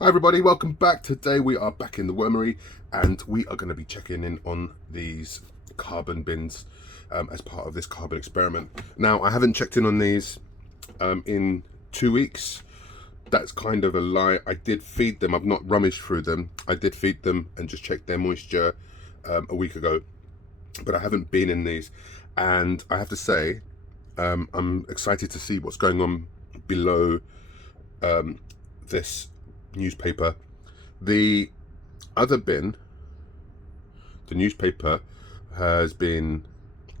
Hi everybody, welcome back. Today we are back in the wormery and we are going to be checking in on these carbon bins as part of this carbon experiment. Now, I haven't checked in on these in 2 weeks. That's kind of a lie. I did feed them. I've not rummaged through them. I did feed them and just checked their moisture a week ago, but I haven't been in these. And I have to say, I'm excited to see what's going on below this newspaper. The other bin, the newspaper has been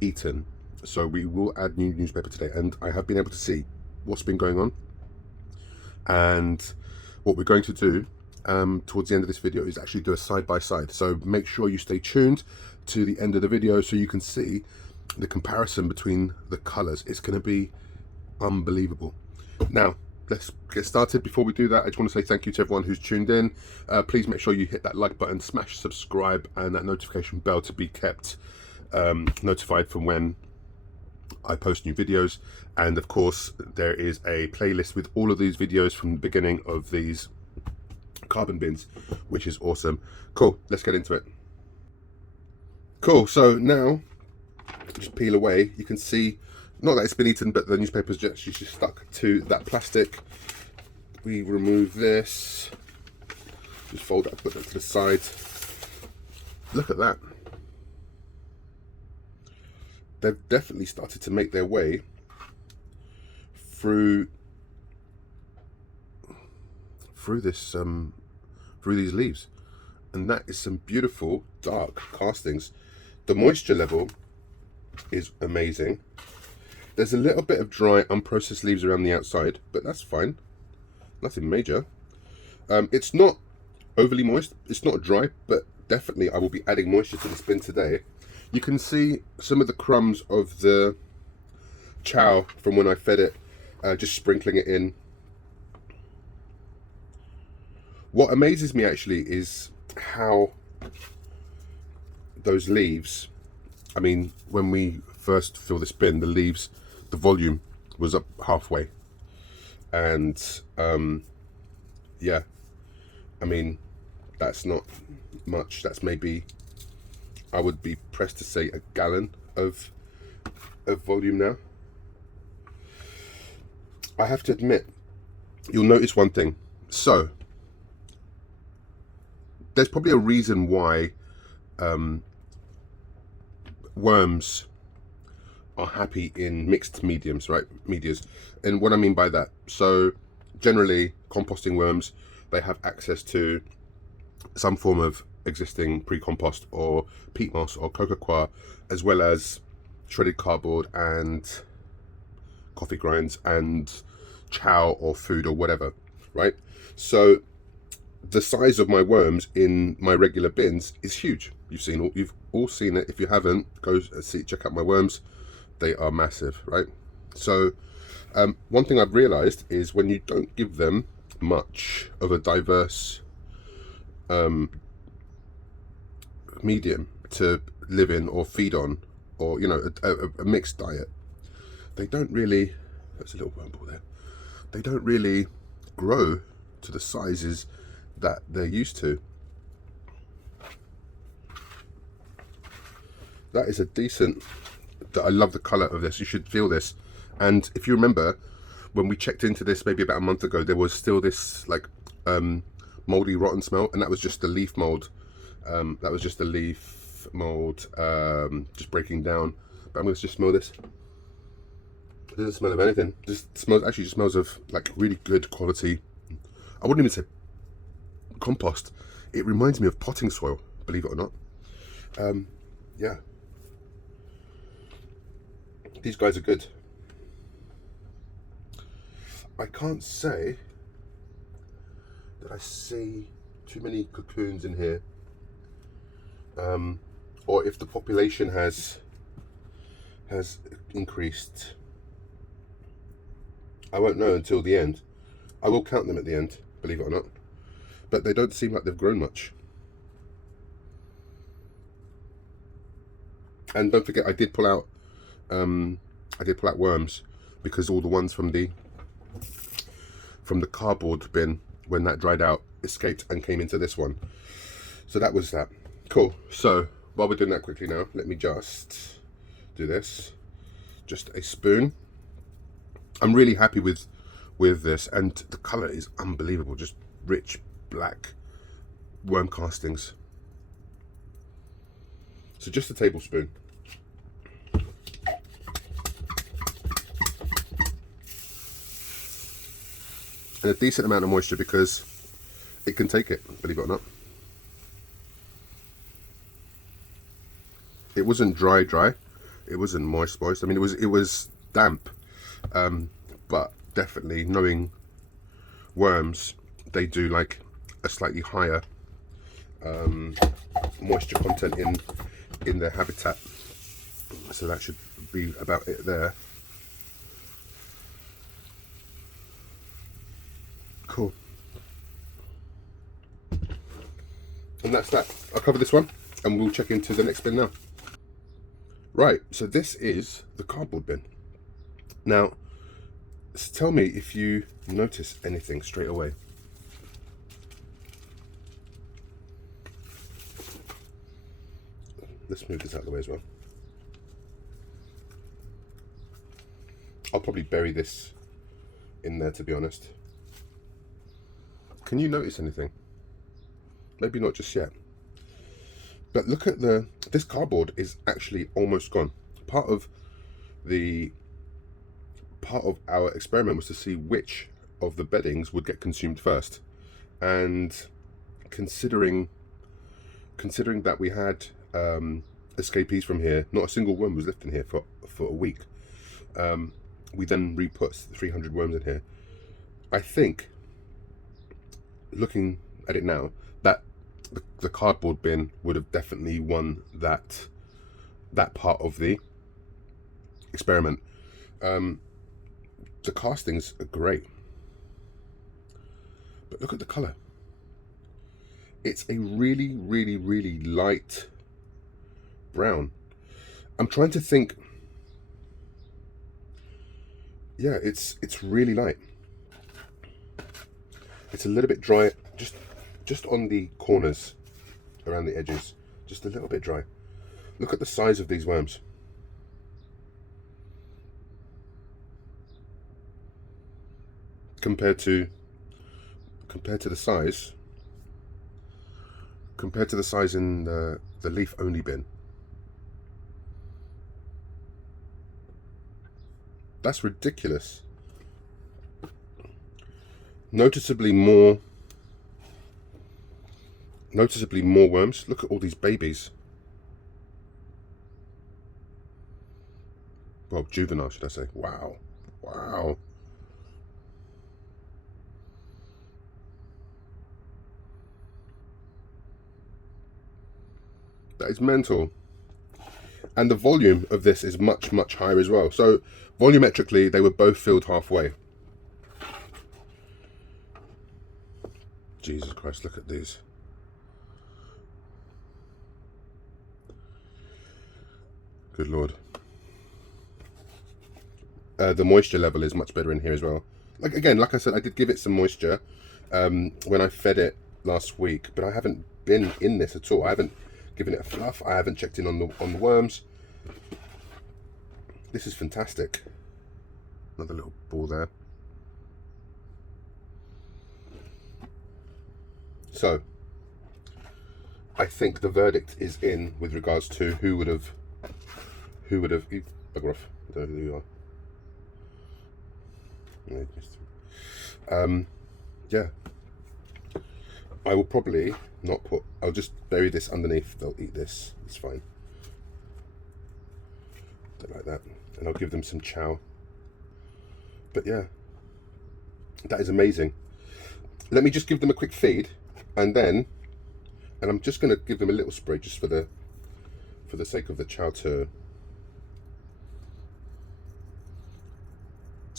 eaten, so we will add new newspaper today, and I have been able to see what's been going on. And what we're going to do towards the end of this video is actually do a side by side, so make sure you stay tuned to the end of the video so you can see the comparison between the colors. It's going to be unbelievable. Now let's get started. Before we do that, I just want to say thank you to everyone who's tuned in. Please make sure you hit that like button, smash subscribe and that notification bell to be kept notified from when I post new videos. And of course there is a playlist with all of these videos from the beginning of these carbon bins, which is awesome. Cool, let's get into it. Cool, so now just peel away. You can see, not that it's been eaten, but the newspaper's just stuck to that plastic. We remove this, just fold it, put that to the side. Look at that. They've definitely started to make their way through this through these leaves, and that is some beautiful dark castings. The moisture level is amazing. There's a little bit of dry unprocessed leaves around the outside, but that's fine, nothing major. It's not overly moist, it's not dry, but definitely I will be adding moisture to this bin today. You can see some of the crumbs of the chow from when I fed it, just sprinkling it in. What amazes me actually is how those leaves, I mean, when we first filled this bin, the leaves, the volume was up halfway. And yeah, I mean, that's not much. That's maybe, I would be pressed to say, a gallon of volume now. I have to admit, you'll notice one thing. So there's probably a reason why worms are happy in mixed mediums, right? Medias. And what I mean by that, so generally composting worms, they have access to some form of existing pre-compost or peat moss or coco coir, as well as shredded cardboard and coffee grinds and chow or food or whatever, right? So the size of my worms in my regular bins is huge. You've all seen it. If you haven't, go see, check out my worms. They are massive, right? So one thing I've realized is when you don't give them much of a diverse medium to live in or feed on, or, you know, a mixed diet, they don't really, there's a little worm ball there, they don't really grow to the sizes that they're used to. That is a decent, I love the color of this. You should feel this. And if you remember, when we checked into this maybe about a month ago, there was still this like moldy, rotten smell, and that was just the leaf mold. That was just the leaf mold just breaking down. But I'm going to just smell this. It doesn't smell of anything. It just smells, actually just smells of like really good quality. I wouldn't even say compost. It reminds me of potting soil, believe it or not. Yeah, these guys are good. I can't say that I see too many cocoons in here, or if the population has increased. I won't know until the end. I will count them at the end, believe it or not, but they don't seem like they've grown much. And don't forget, I did pull out worms, because all the ones from the cardboard bin when that dried out, escaped and came into this one. So that was that. Cool. So while we're doing that quickly now, let me just do this. Just a spoon. I'm really happy with this, and the color is unbelievable. Just rich black worm castings. So just a tablespoon. And a decent amount of moisture because it can take it, believe it or not. It wasn't dry. It wasn't moist. I mean, it was damp, but definitely, knowing worms, they do like a slightly higher moisture content in their habitat. So that should be about it there. Cool. And that's that. I'll cover this one and we'll check into the next bin now. Right, so this is the cardboard bin. Now, tell me if you notice anything straight away. Let's move this out of the way as well. I'll probably bury this in there, to be honest. Can you notice anything? Maybe not just yet. But look at this cardboard is actually almost gone. Part of our experiment was to see which of the beddings would get consumed first. And considering that we had escapees from here, not a single worm was left in here for a week. We then re-put 300 worms in here. I think, looking at it now, that the cardboard bin would have definitely won that part of the experiment. The castings are great, but look at the color. It's a really, really, really light brown. I'm trying to think. Yeah, it's really light. It's a little bit dry, just on the corners, around the edges, just a little bit dry. Look at the size of these worms. Compared to the size in the leaf only bin. That's ridiculous. Noticeably more worms. Look at all these babies. Well, juvenile, should I say. Wow. Wow. That is mental. And the volume of this is much, much higher as well. So volumetrically, they were both filled halfway. Jesus Christ, look at these. Good Lord. The moisture level is much better in here as well. Like I said, I did give it some moisture when I fed it last week, but I haven't been in this at all. I haven't given it a fluff. I haven't checked in on the worms. This is fantastic. Another little ball there. So, I think the verdict is in with regards to who would have, you bugger off, I don't know who you are. Yeah, I will probably not put, I'll just bury this underneath, they'll eat this, it's fine. Don't like that, and I'll give them some chow. But yeah, that is amazing. Let me just give them a quick feed. And I'm just going to give them a little spray just for the sake of the chow to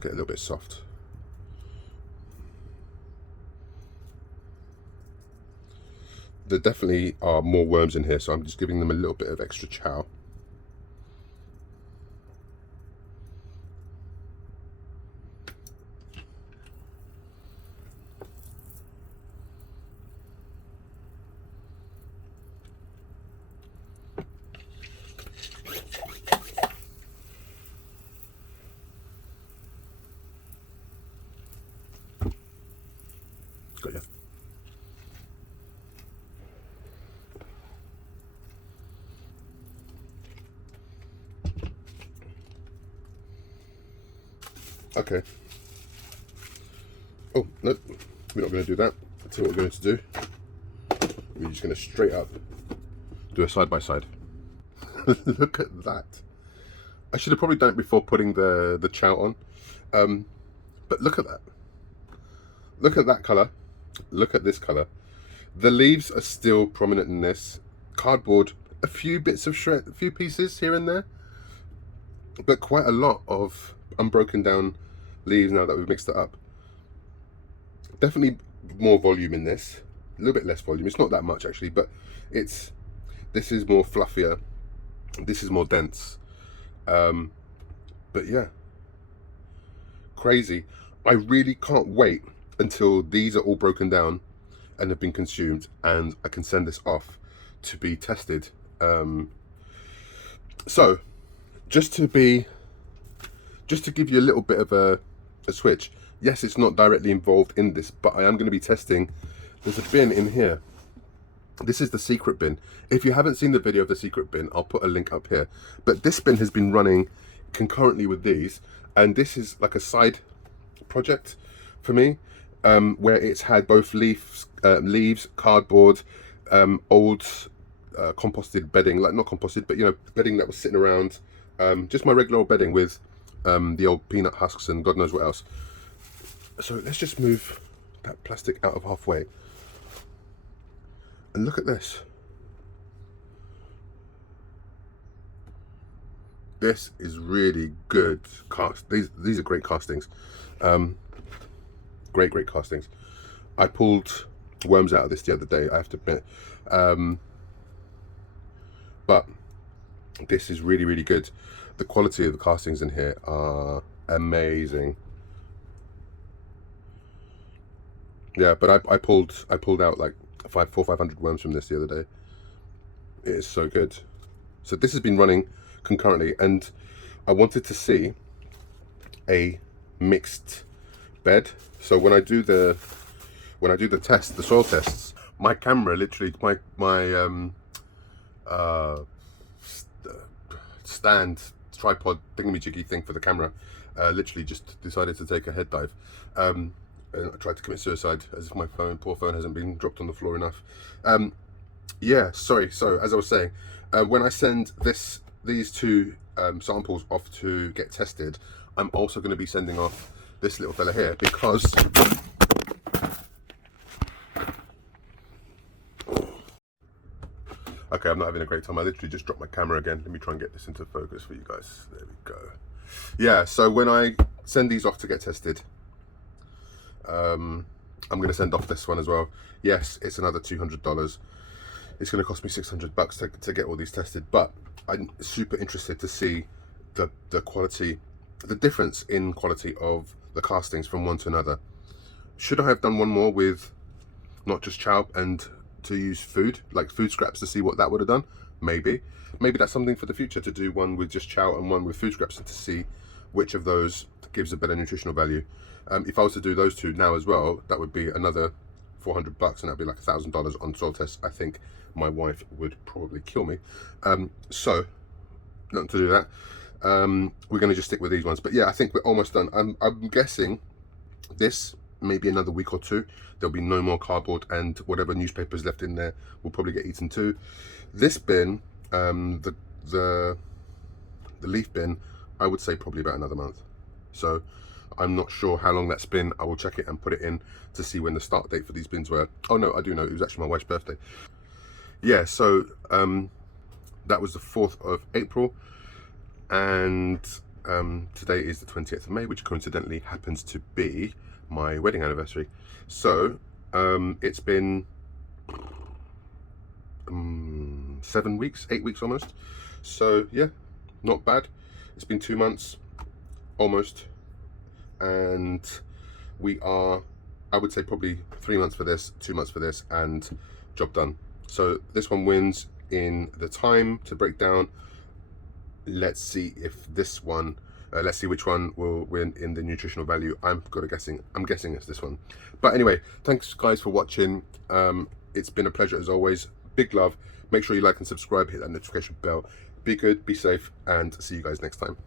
get a little bit soft. There definitely are more worms in here, so I'm just giving them a little bit of extra chow. Okay. Oh, no, we're not going to do that. I'll tell you what we're going to do. We're just going to straight up do a side by side. Look at that. I should have probably done it before putting the chow on. But look at that. Look at that colour. Look at this colour. The leaves are still prominent in this. Cardboard, a few bits of shred, a few pieces here and there. But quite a lot of unbroken down leaves now that we've mixed it up. Definitely more volume in this. A little bit less volume. It's not that much actually, but this is more fluffier. This is more dense. But yeah, crazy. I really can't wait until these are all broken down and have been consumed, and I can send this off to be tested. So just to give you a little bit of a switch. Yes, it's not directly involved in this, but I am going to be testing. There's a bin in here. This is the secret bin. If you haven't seen the video of the secret bin, I'll put a link up here. But this bin has been running concurrently with these, and this is like a side project for me, where it's had both leaves, cardboard, old composted bedding, like not composted, but you know, bedding that was sitting around, just my regular old bedding with the old peanut husks and God knows what else. So let's just move that plastic out of halfway. And look at this. This is really good cast. These are great castings. Great castings. I pulled worms out of this the other day, I have to admit. But this is really good. The quality of the castings in here are amazing. Yeah, but I pulled out like 400-500 worms from this the other day. It is so good. So this has been running concurrently, and I wanted to see a mixed bed. So when I do the test, the soil tests, my camera literally, my stand tripod thingamajiggy thing for the camera literally just decided to take a head dive. And I tried to commit suicide, as if my poor phone hasn't been dropped on the floor enough. Yeah, sorry. So as I was saying, when I send these two samples off to get tested, I'm also going to be sending off this little fella here, because okay, I'm not having a great time. I literally just dropped my camera again. Let me try and get this into focus for you guys. There we go. Yeah, so when I send these off to get tested, I'm going to send off this one as well. Yes, it's another $200. It's going to cost me $600 to get all these tested, but I'm super interested to see the quality, the difference in quality of the castings from one to another. Should I have done one more with not just chow and to use food, like food scraps, to see what that would have done? Maybe that's something for the future, to do one with just chow and one with food scraps, and to see which of those gives a better nutritional value. If I was to do those two now as well, that would be another $400, and that'd be like $1,000 on soil tests. I think my wife would probably kill me. So not to do that. We're going to just stick with these ones. But yeah, I think we're almost done. I'm guessing this maybe another week or two, there'll be no more cardboard, and whatever newspapers left in there will probably get eaten too. This bin, the leaf bin, I would say probably about another month. So I'm not sure how long that's been. I will check it and put it in to see when the start date for these bins were. Oh no, I do know, it was actually my wife's birthday. Yeah, so that was the 4th of April, and today is the 20th of May, which coincidentally happens to be my wedding anniversary. So it's been 7 weeks, 8 weeks almost. So yeah, not bad. It's been 2 months almost, and we are, I would say, probably 3 months for this, 2 months for this, and job done. So this one wins in the time to break down. Let's see if this one, let's see which one will win in the nutritional value. I'm guessing it's this one. But anyway, thanks guys for watching. It's been a pleasure as always. Big love. Make sure you like and subscribe, hit that notification bell. Be good, be safe, and see you guys next time.